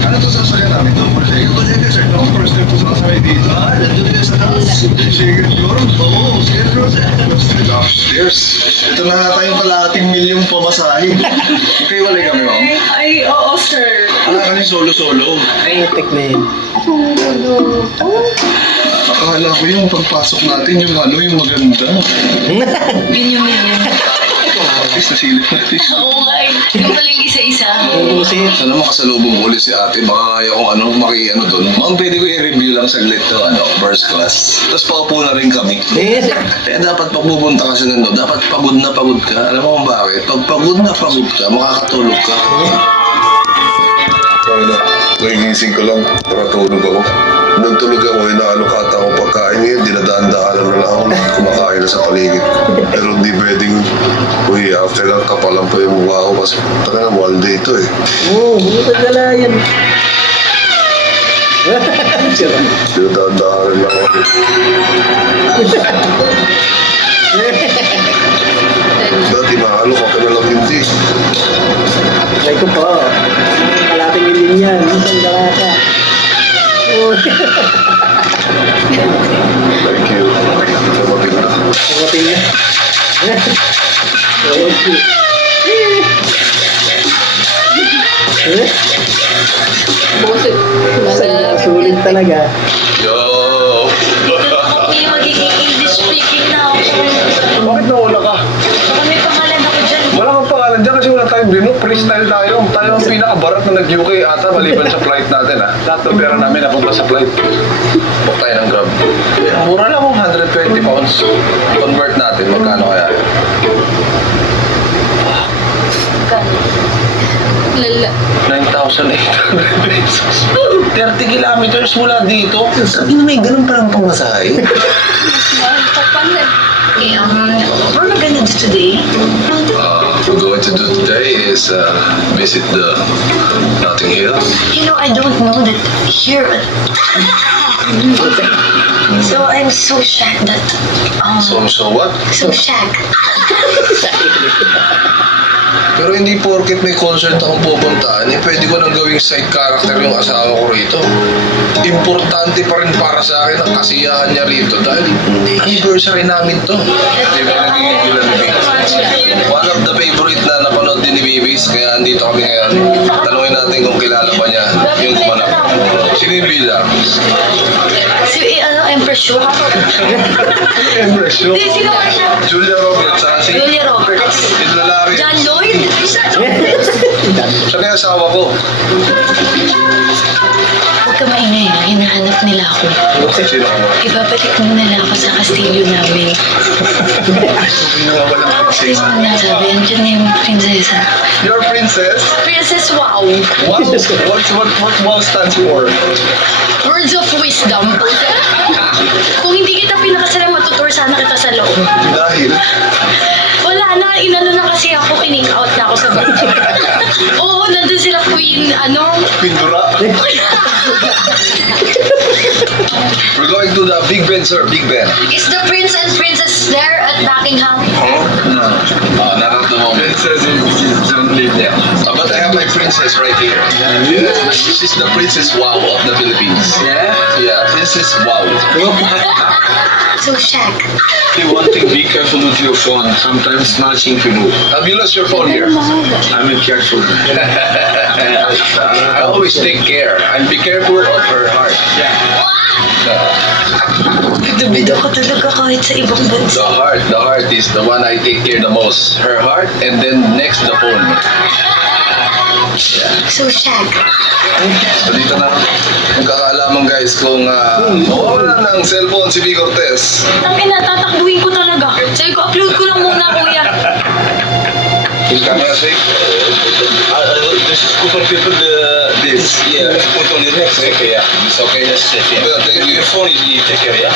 Ano to sasakyan namin doon? Kasi sir, no? First time to sasakay dito. Nandun din sa taas. Sige, Jordan. Oo, sige, upstairs. Ito na nga tayong kalahating milyong pamasahe. Okay, walay kami, ma'am. Ay, oo, sir. Kasi solo-solo. Ay, teknin. Akala ko yung pagpasok natin, yung maganda. Yun yung yun. Artist, nasilip na artist. Oo nga eh. Yung paling isa-isa. Alam mo, kasalubong ko ulit si ate, baka kaya kung doon. Ma'am, pwede ko i-review lang saglit to, first class. Tapos paupo na rin kami. Kaya dapat pag pupunta ka sa nando, dapat pagod na pagod ka. Alam mo kung bakit? Pag pagod na pagod ka, makakatulog ka. Nangingising ko lang, nakatulog ako. Nung tulog ako, inaalokata ko pagkain ngayon, dinadaan-daanan na lang ako, kumakain na sa paligid. Pero hindi pwedeng, after lang kapalan pa yung mukha ko kasi talagang one day ito eh. Oo, matagala yan. Dinadaan-daanan lang ako. Dati mahalok ako na lang hindi. Ay ko po. Kalating milin yan. Isang galata. Oo. Thank you. Dumating na. Dumating na. Okay. Buset. Sulit talaga. Yo! Hindi magiging English speaking na ako. Bakit nawala ka? Baka may pangalan ako dyan. Wala kang pangalan dyan kasi wala tayong binook. Freestyle tayo. Tayo ang pinakabarat na nag-UK ata maliban sa flight natin ha. Lahat ng pera namin napunta sa flight. Book tayo ng Grab. Mura lang kung 120 pounds. Convert natin. Magkano kaya? Kano? Lala. 9,800 pesos. 30 kilometers mula dito. Sabi na may ganun palang pamasahe. Mahal pa pala. Okay, what are we gonna do today? We're going to do today is visit the Notting Hill. You know, I don't know that here. So I'm so shocked that So what? so shocked. Pero hindi porket may concert akong pupuntaan, pwede ko nang gawing side character yung asawa ko rito. Importante pa rin para sa akin ang kasiyahan niya rito dahil anniversary namin to. Di ba nagiging bilang ni Bibis? One of the favorite na napanood din ni Bibis, kaya andito kami ngayon. Tanungin natin kung kilala pa niya yung kumanap. Sino yung bida? Si, Empress Show. Empress Show. Hindi, sino ka siya? Julia Roberts, saka si Julia Roberts. yung lalaki. John Lloyd. Siya na yung asawa ko. Huwag ka maingay, hinahanap nila ako. Sino ko? Ibabalik mo nila ako sa kastilyo namin. Please mo na sabi, andyan na yung prinsesa. Your princess? Princess Wow. Wow! What wow stands for? Words of wisdom. Kung hindi kita pinakasalang matutur, sana kita sa loob. Dahil? Wala na, inano na kasi ako, kinik out na ako sa bahay. Oo, nandun sila Queen, Pindura? We're going to the Big Ben, sir. Big Ben. Is the prince and princess there at Buckingham? Oh? No. Not at the moment. Princess don't live there. But I have my princess right here. Yeah. She's the Princess Wow of the Philippines. Yeah? Yeah, Princess Wow. So, Shaq. Okay, one thing, be careful with your phone. Sometimes smashing people. Have you lost your phone here? I'm a careful. I always take care. And be careful of her heart. Dumid ako talaga kahit sa ibang bansa. The heart is the one I take care the most. Her heart, and then next the phone. So, Shaq. So dito na magkakaalaman guys kung mawawala ng cellphone si B. Cortez. Tangina, tatakbuhin ko talaga. Sabi ko, upload ko lang muna, kuya. Camera shake. This is good for people. This, yeah, put on your next. Okay, yeah, it's okay. Yes, safe. Yeah. Well, thank you. Your phone is you take care. Yeah.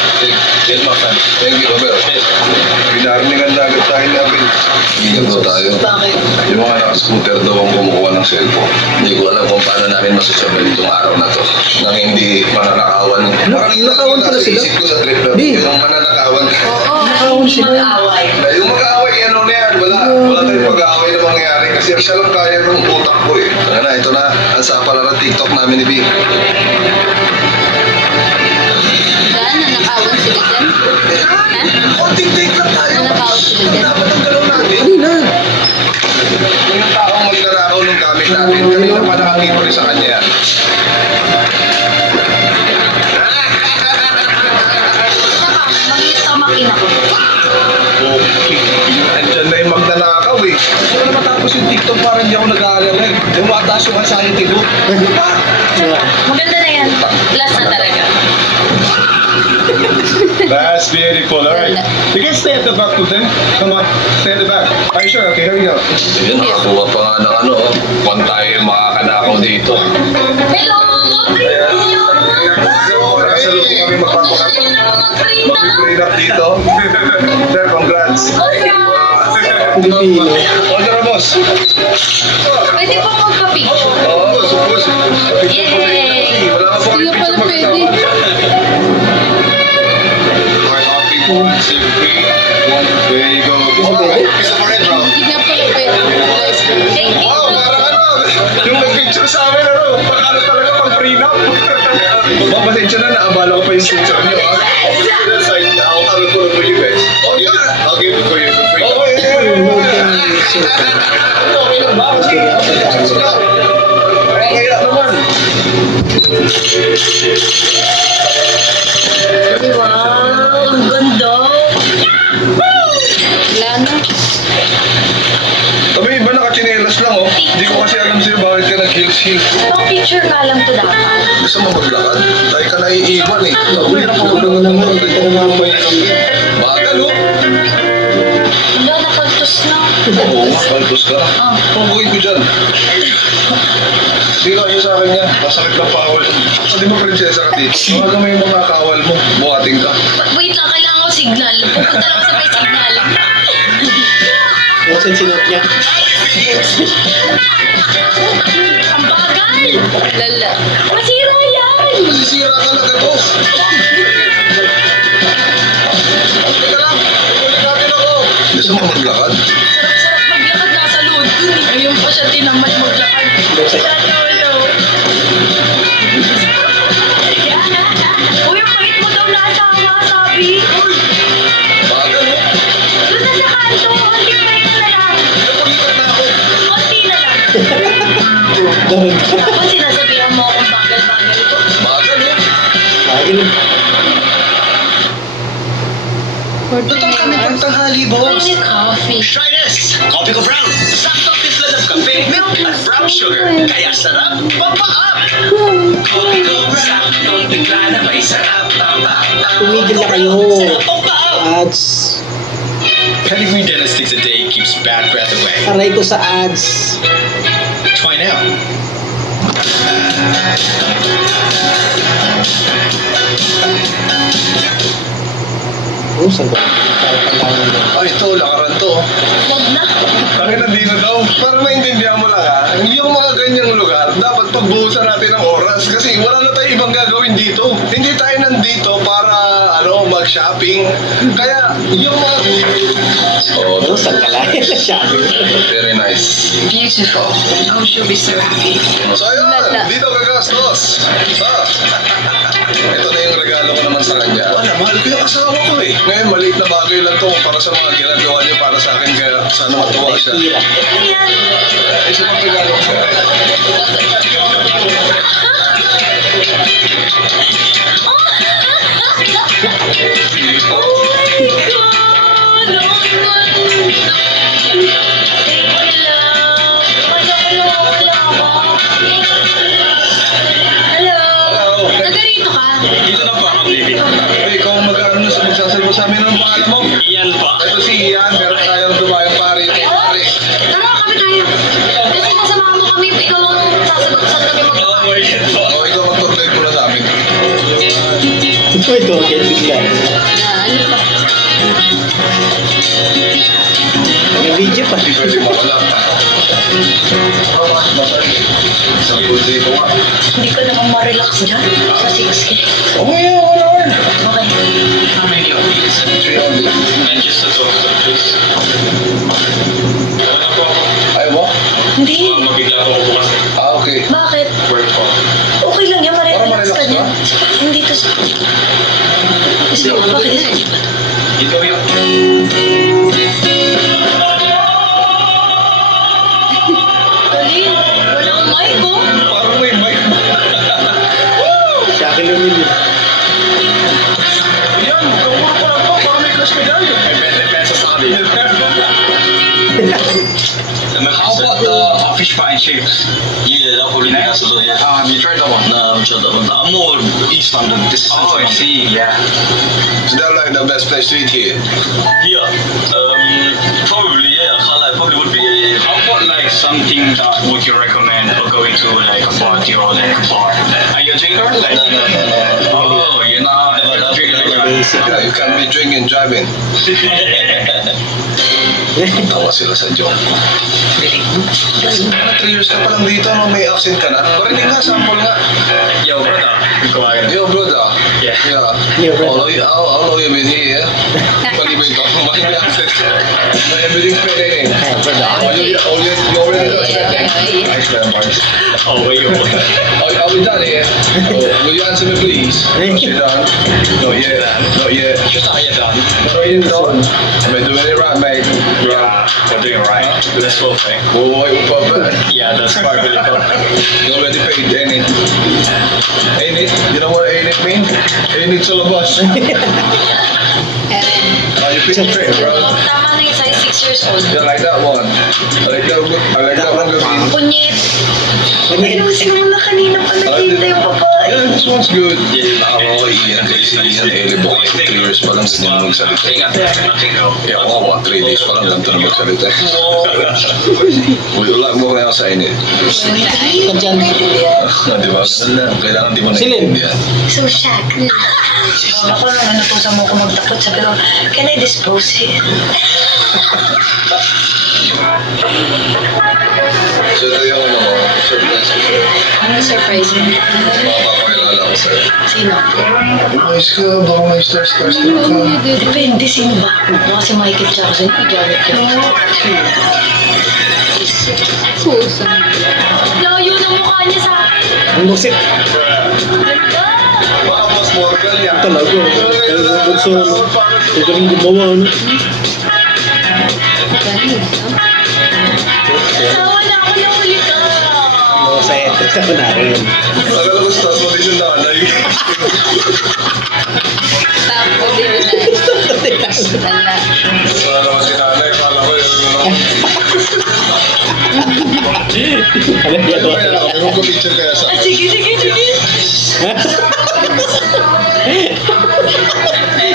Yes, my friend. Thank you, Robert. Pinariningan na agad tayo namin. Ingat po tayo. Bakit? Yung mga naka-scooter daw ang kumukuha ng cellphone. Hindi ko alam kung paano namin masusunod itong araw na to. Nang hindi mananakawan. Parang yun Nanakawan pala sila? isip ko sa trip na Di. yung mananakawan. Oo, Nakawin hindi sila. mag-away. Yung mag-aaway, ano na yan, wala siya lang kaya ng utak ko eh. Ano na, ito na. Ang sa pala ng TikTok namin ni B. Saan? Nanakawan sila dyan? Ha? Konting take lang tayo. Nanakawan sila dyan? Dapat ang galaw natin. Kanina. Yung taong magnanakaw ng gamit natin, kanina pa nakalibre sa kanya yan. Saka, maliit ang makina ko. Okay. Andyan na yung magnanakaw eh. Gusto ko na matapos yung TikTok para hindi ako nag-aalala eh. Yung mataas yung anxiety ko. Diba? Maganda na yan. Last na talaga. That's beautiful. All right. You can stay at the back with them. Come on. Stay at the back. Are you sure? Okay, here we go. Yun, nakakuha pa nga ng ano, oh. Kung tayo yung makakanakaw dito. Hello! Nakasaluto kami magpapag-grade up dito. Sir, congrats. Pilipino. Order boss. Pwede po magpa-picture. Oo, suppose. Yay! Wala ka pa Hindi kayong pala picture pwede. magkasama. There you go. Isa pa rin, bro. Hindi nga pala pwede. Thank you. Wow, parang ano, yung nag-picture sa amin, ano, parang talaga pang prenup. Pasensya na, naabala ko pa yung picture niyo, ha? I'll have it put up for you guys. I'll give it for you for free. Okay, okay lang ba? Sige lang naman. Wow, ang ganda. Wala na. Kami iba nakachinelas lang, oh. Hindi ko kasi alam sa'yo bakit ka nag-heels-heels. Pang picture nga lang to dapat. Gusto mo maglakad? Dahil ka naiiwan, eh. Hirap mo Ano naman, hindi ka naman may Bagal, oh. Wala, nakaltos na. Oo, kaltos ka. Puguin ko dyan. Sino kayo sa akin yan? Masakit na pawal. Hindi mo prinsesa ka dito. Baka may mga kawal mo. Buhating ka. Wait lang, kailangan ko signal. Pupunta lang ako sa may signal. Kasi sinuot niya. Ang bagal! Lala. Masira yan! Masisira ka na ito. Teka lang. Kukulit natin ako. Gusto mo maglakad? Sarap-sarap maglakad, nasa load dun eh. Ayun pa siya tinamad maglakad. Uy, ang pait mo daw nasama, sabi. Bagal, oh. Doon na sa kanto, konti pa yun na lang. Nakulitan na ako. Konti na lang. Darag. Tapos sinasabihan mo akong bagal-bagal ko. Bagal, oh. Ayun. Totoo kami pang tanghali, boss. Ay, coffee. Try this! Coffee ko brown. Saktong timpla ng kape, milk at brown sugar. Kaya sarap, pampaap! Coffee ko brown. Saktong timpla na may sarap. Tumigil na kayo. Sarap, pampaap! Ads. Pedigree Dentist takes a day, keeps bad breath away. Aray ko sa ads. Try now. Oh, saan ba? Parang mo. Ay, ito, lakaran to. Huwag na. Bakit nandito daw? Para naintindihan mo lang ha, yung mga ganyang lugar, dapat pagbuhusan natin ng oras kasi wala na tayo ibang gagawin dito. Hindi tayo nandito para mag-shopping. Kaya yung mga... Oh, saan ka lang? Sabi ko. Very nice. Beautiful. Oh, she'll be so happy. So ayun, dito kagastos. Ito na yung regalo ko naman sa kanya. Wala, mahal ko yung asawa ko eh. Ngayon, maliit na bagay lang to para sa mga ginagawa niya para sa akin. Kaya sana matuwa siya. Tira. Ayan. Isa pang regalo ko. Oh my God! Oh my Hello! Hello. Nagarito ka? Dito na po ako, baby. Hey, ikaw ang mag-ano sa magsasalbo sa amin ng pangalan mo. Iyan po. Ito si Ian, meron tayong dumayang pare. Yung pare. Tara, kami tayo. Kasi nasamahan mo kami, ikaw ang sasagot sa kami Oh, magkakain. my God po. O, ikaw mag-contact mo na sa amin. Ito, okay, bigla. Ano pa? May video pa. Pwede mo wala. Sa puti ko nga. Hindi ka naman ma-relax dyan sa 6K. Okay, wala. Okay. How many of these? 3 only. And just a toast, please. Ano po ako? Ayaw mo? Hindi. Mabigla ako bukas. Okay. Bakit? Work ko. Okay lang yan, Parang marelax ka marelax niya. ba? Hindi to sa... Bakit? Ito yung... Galing, walang mic oh. Parang may mic. Siya akin namin yun. Yan, kamuro ko lang po. Parang may crush ka dyan. May pesos sa kanila. How about the fish pie and chips? Yeah, that would be nice. So, yeah. You tried that one? No, I haven't tried that one. I'm more East London. This is Oh, I Central London. see. Yeah. Is that like the best place to eat here? Yeah. Probably, yeah. Khalai probably would be. How about like something that would you recommend for going to like a party or like a bar? Are you a drinker? Like, oh, you're not a drinker like that. Basic. Yeah, you can be drinking, driving. Tawa sila sa joke ko. Mga 3 years ka pa lang dito, no? May accent ka na. Parinig nga, sample nga. Yo, brother. Kumain. Yo, brother. Yeah. Yeah. Yo, brother. Although you've been here, palibig ka kung may accent. May everything spelling. You already know spelling. Nice man, boys. Oh, wait, you. Are we done here? Will you answer me, please? Are you done? Not yet. Not yet. Just not yet done. Not yet done. Am I doing it right, mate? Yeah, we're doing it right. That's full thing. Oh, wait, what about that? Yeah, that's quite really good. You already paid, ain't it? Ain't it? You know what ain't it mean? Ain't it all about? Oh, you picked a trip, bro. Tama na yung size 6 years old. You like that one? I like that one. Good. Kunyit. Ayusin mo na kanina pa nakita yung babae. Yeah, this one's good. Yeah. Ako, iyan kasi iyan. Elibok like 3 years pa lang ganyan magsalita. Yeah, ako, 3 days pa lang ganito na magsalita. Would you like more else sa init? Ka dyan. Di ba? Ganun lang. Kailangan di mo na Silin. intindihan. So, Shaq. Ako lang natutusan mo ko magtakot. Sabi ko, can I dispose it? So, ito yung surprise ko sa'yo. Ano surprise mo? Makapakilala ko sa'yo. Sino? Umayos ka, baka may starstruck ka. Depende, sino ba? Baka si Michael Jackson, i-gamit ka. Layo ng mukha niya sa akin. Ang busit. Ganda! Baka mas Morgan yan. Talaga. Bunso. Ang galing gumawa, ano? Tawa na ako na huli ka. Oo, sa eto. Sa kunarin. Tagal ko sa mo din yung nanay. Tapo din na. Wala. Wala naman si nanay, kala ko yun. Alam niya Ano to. kaya ako? Yung picture kaya sa Ah, sige, sige, sige.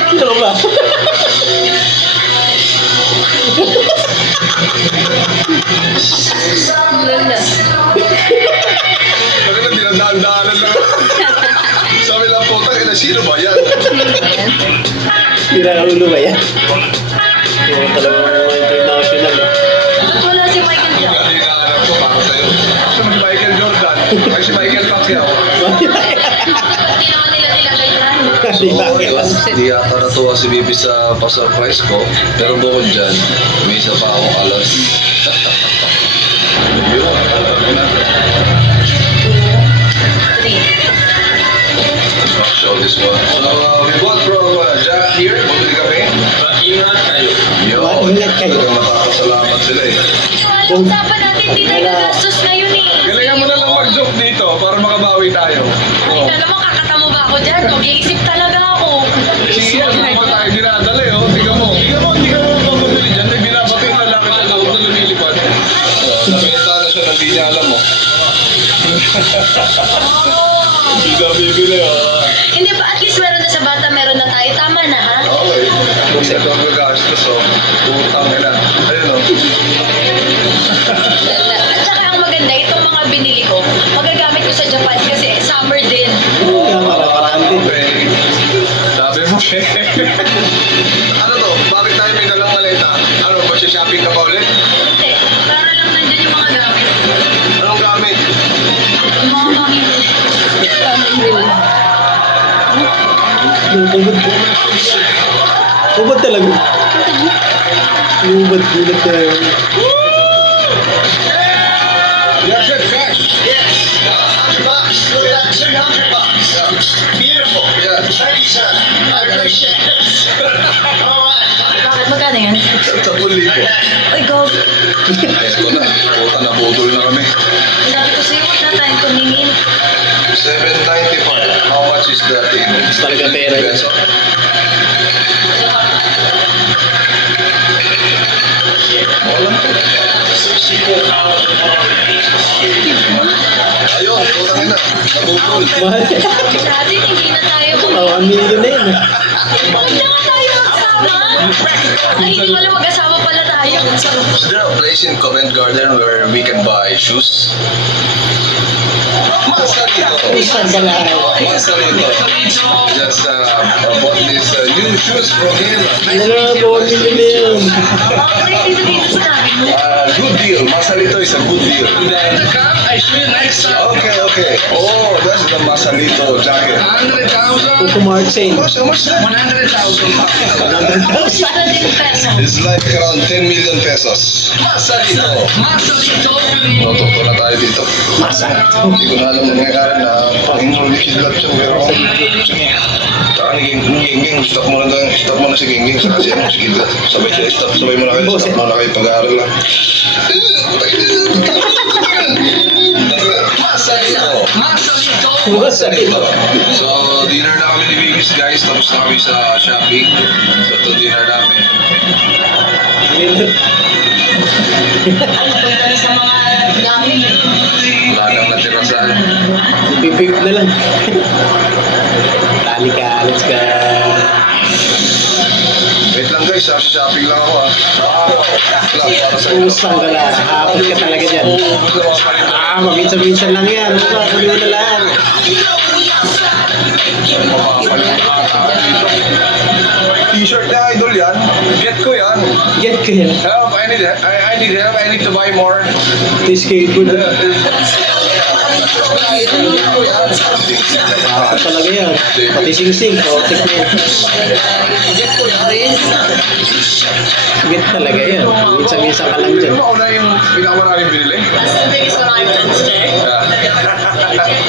Ano ba? Ganda. Bakit na dinadaan-daanan lang? Sabi lang po, na sino ba yan? Tira ulo ba yan? Oo, talagang international. Ba't wala si Michael Jackson? Hindi hinahanap ko para sa'yo. Si Michael Jordan, ay si Michael Pacquiao. Hindi naman nila nilagay yan. Di ba? Hindi yata natuwa si Bibi sa pa-surprise ko. Pero bukod dyan, may isa pa akong alas. Yun, ano na. Three. Show this one. So, we bought from Jack here. Bumili kami. Ingat kayo. Yo, Ingat kayo. talagang napapasalamat sila eh. Yung usapan natin, hindi tayo nagastos ngayon eh. Galingan mo na lang mag-joke dito para makabawi tayo. Ay, alam mo, kakatamo ba ako dyan? Mag-iisip talaga ako. Sige, hindi mo tayo dinadala eh. Tingnan mo. Hindi ka mo pamabili dyan. May binabati na lalaki sa loob na lumilipad. Nakita na siya, hindi niya alam mo. Hindi ka bibili oh. Hindi ba, at least meron na sa bata, meron na tayo. Tama na ha? Okay. Kung sa ito ang gagastos oh. Putang ina. Ayun oh. At saka ang maganda, itong mga binili ko, magagamit ko sa Japan kasi summer din. Kaya maraparaan din. Okay. Sabi mo ano to? Bakit tayo may dalang maleta? Ano, shopping ka pa ulit? Hindi, para lang nandyan yung mga gamit. Anong gamit? Yung mga mamimili. Ubod. Ubod talaga. Ubod. Ubod talaga. Bakit magkano yan? 10,000. Ay, go. Eto na. Puta na budol na kami. Ang dami ko sa'yo, wag na tayong tumingin. 795. How much is that in Talaga pera yun. peso? Wala po. Ayun, putang ina. Nabudol. Mahal. Dati, hindi na tayo Oh, 1 million na yun. Huwag na nga tayo magsama. Ay, hindi pala mag-asama pala tayo. Is there a place in Covent Garden where we can buy shoes? Masarito. Masarito. Just bought these new shoes from him. Ano, 1 million na yun. Ay, dito sa akin mo. Good deal. Masarito is a good deal. I show you next time. Okay. Oh, that's the Masarito jacket. 100,000. Kung Marcel. How much that? 100,000. Para din peso. It's like around 10 million pesos. Masarito. Masalito. Matuto na tayo dito. Masarap. Hindi ko na alam nangyayari na pang-enroll ni Kidlat yung pero saka ni Gingging, stop mo na si Gingging saka si Kidlat. Sabay mo na kayo, stop mo na kayo pag-aaral lang. Masarito. Masalito. Masarap. So, dinner na kami ni Bigis guys, tapos na kami sa shopping. So, ito dinner namin. Punta na sa mga gamit. Wala nang natira saan. Pipig na lang. Tali ka, let's go. Wait lang guys, sa shopping lang ako ah. Lang para sa inyo. Pusang ka lang. Hapot ka talaga dyan. Maminsan-minsan lang yan. Kunin mo na lang. T-shirt na idol yan. Get ko yan. Get ko yan. Help, I need help. I need to buy more. Ito yung skateboard. Talaga yan. Pati sing-sing. Protect mo yan. Get talaga yan. Minsan-minsan ka lang dyan. Ano ba una yung pinakamaraming binili?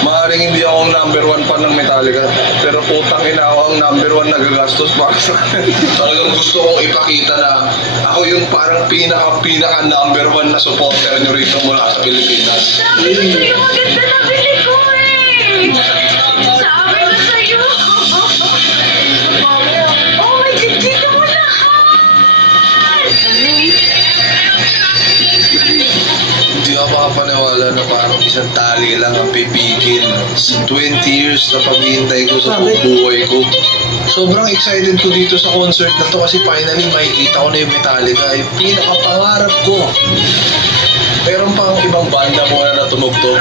Maaaring hindi ako ang number 1 fan ng Metallica, pero putang ina ako ang number 1 nagagastos para sa akin. Talagang gusto kong ipakita na ako yung parang pinaka number 1 na supporter nyo rito mula sa Pilipinas. Sabi ko maganda na bili ko eh. Sabi ko sa'yo. Oh my God, dito mo lahat. Hindi ako makapaniwala na parang isang tali lang ang pipigil. Sa 20 years na paghihintay ko sa buong buhay ko. Sobrang excited ko dito sa concert na to kasi finally makikita ko na yung Metallica. Yung pinakapangarap ko. Meron pang ibang banda muna na tumugtog.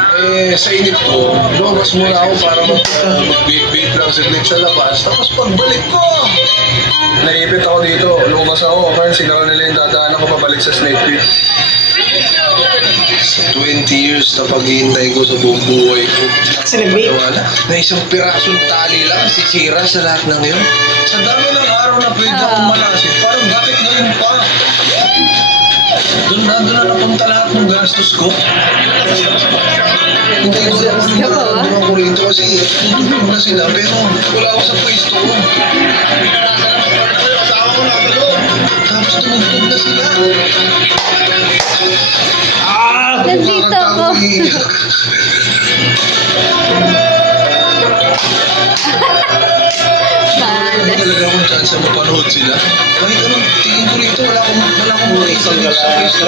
Sa init ko, lumabas muna ako para mag-beat lang saglit sa labas. Tapos pagbalik ko, naipit ako dito. Lumabas ako, kaya sinara nila yung dadaanan ko pabalik sa Snake Pit. 20 years na paghihintay ko sa buong buhay ko. Kasi nag-make. Wala. Na isang pirasong tali lang, sisira sa lahat ng yun. Sa dami ng araw na pwede akong malasin, parang bakit ngayon pa? Doon na napunta lahat ng gastos ko. Hindi ko sila naman ko rito kasi tutulog na sila pero wala ako sa pwesto ko. Tapos tumugtog na sila. Nandito ako. Wala talaga akong chance na mapanood sila. Kahit anong tingin ko rito, wala akong makikita dito sa pwesto.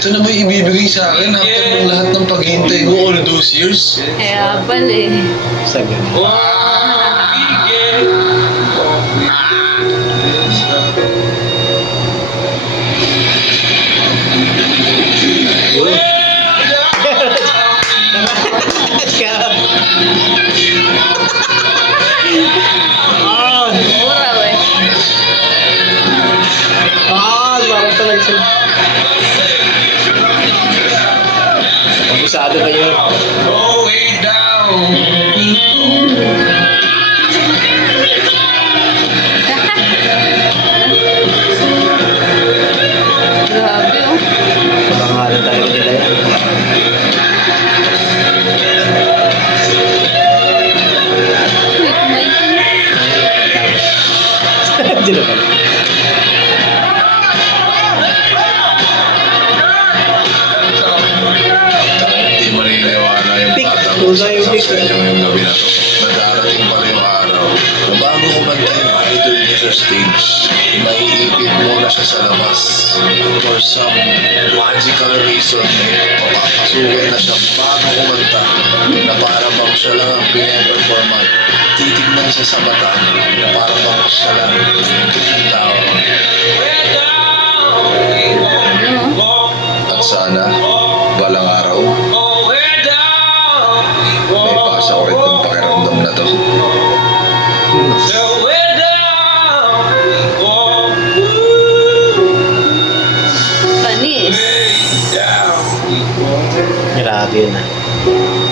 Ito na may ibibigay sa akin after ng lahat ng paghihintay ko all those years. Kaya pala eh. Sabi. Let's go. Mura eh. Parang talaga sila. Abusado kayo. Go way down. Grabe oh. Pangalan talaga nila. Sa inyo ngayong gabi na to. Nadarating pala yung araw. Kung bago kumanta yung idol niya sa stage, naiipit muna siya sa labas. For some magical reason, papapasukin na siya bago kumanta. Na para bang siya lang ang pinaperforman. Titignan siya sa mata na para bang siya lang ang tao. At sana, balang araw, may pasa ko rin itong pakiramdam na to. Panis. Grabe yun ah.